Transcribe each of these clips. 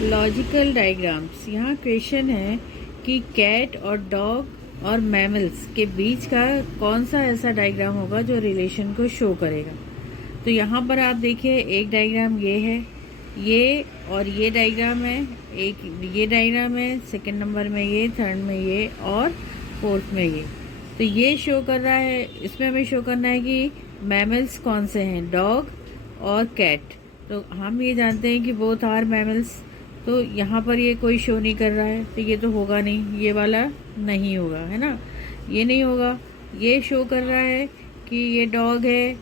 Logical diagrams. यहाँ question है कि कैट और डॉग और मैमल्स के बीच का कौन सा ऐसा डायग्राम होगा जो रिलेशन को शो करेगा। तो यहाँ पर आप देखिए, एक डायग्राम ये है, ये और ये डायग्राम है, एक ये डायग्राम है, सेकंड नंबर में ये, थर्ड में ये और फोर्थ में ये। तो ये शो कर रहा है, इसमें हमें शो करना है कि मैमल्स कौन से हैं, डॉग और कैट। तो हम ये जानते हैं कि बोथ आर मैमल्स। तो यहाँ पर ये कोई शो नहीं कर रहा है, तो ये तो होगा नहीं, ये वाला नहीं होगा, है ना, ये नहीं होगा। ये शो कर रहा है कि ये डॉग है,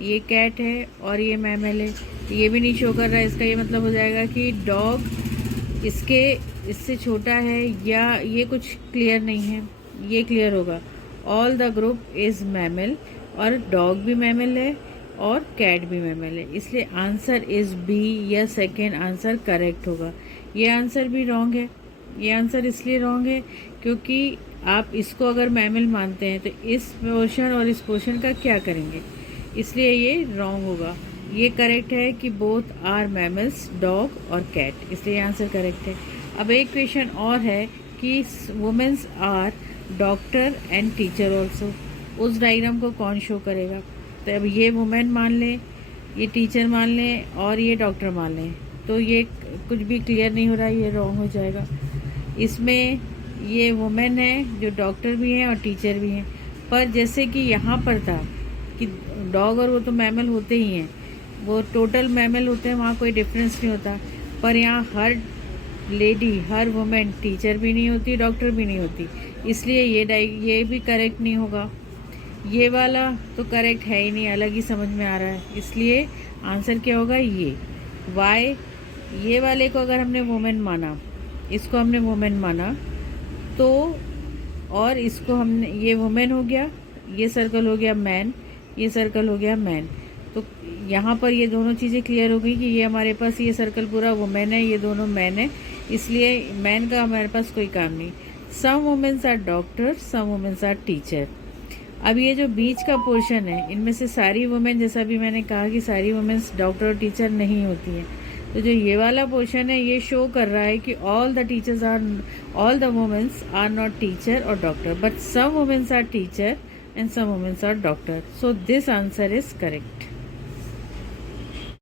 ये कैट है और ये मैमल है, तो ये भी नहीं शो कर रहा है। इसका ये मतलब हो जाएगा कि डॉग इससे छोटा है, या ये कुछ क्लियर नहीं है, ये क्लियर होगा। All the group is mammal, और डॉग भी मैमल है और कैट भी मैमल है, इसलिए आंसर इज़ बी, या सेकेंड आंसर करेक्ट होगा। ये आंसर भी रॉन्ग है। ये आंसर इसलिए रॉन्ग है क्योंकि आप इसको अगर मैमल मानते हैं तो इस पोर्शन और इस पोर्शन का क्या करेंगे, इसलिए ये रॉन्ग होगा। ये करेक्ट है कि बोथ आर मैमल्स, डॉग और कैट, इसलिए आंसर करेक्ट है। अब एक क्वेश्चन और है कि womens are doctor and teacher also, उस डायग्राम को कौन शो करेगा। तो अब ये वुमेन मान लें, ये टीचर मान लें और ये डॉक्टर मान लें, तो ये कुछ भी क्लियर नहीं हो रहा है, ये रॉन्ग हो जाएगा। इसमें ये वुमेन है जो डॉक्टर भी हैं और टीचर भी हैं, पर जैसे कि यहाँ पर था कि डॉग और वो तो मैमल होते ही हैं, वो टोटल मैमल होते हैं, वहाँ कोई डिफरेंस नहीं होता। पर यहाँ हर लेडी, हर वुमेन टीचर भी नहीं होती, डॉक्टर भी नहीं होती, इसलिए ये भी करेक्ट नहीं होगा। ये वाला तो करेक्ट है ही नहीं, अलग ही समझ में आ रहा है, इसलिए आंसर क्या होगा, ये वाई। ये वाले को अगर हमने वुमेन माना, इसको हमने वुमेन माना, तो और इसको हमने, ये वुमेन हो गया, ये सर्कल हो गया मैन, ये सर्कल हो गया मैन। तो यहाँ पर ये दोनों चीज़ें क्लियर हो गई कि ये हमारे पास ये सर्कल पूरा वुमेन है, ये दोनों मैन है, इसलिए मैन का हमारे पास कोई काम नहीं। Some womens are doctor, some womens are teacher. अब ये जो बीच का पोर्शन है, इनमें से सारी वुमेन, जैसा भी मैंने कहा कि सारी वुमेन्स डॉक्टर और टीचर नहीं होती हैं, तो जो ये वाला पोर्शन है ये शो कर रहा है कि all the womens are not teacher और doctor, but some womens are teacher and some womens are doctor, so this answer is correct.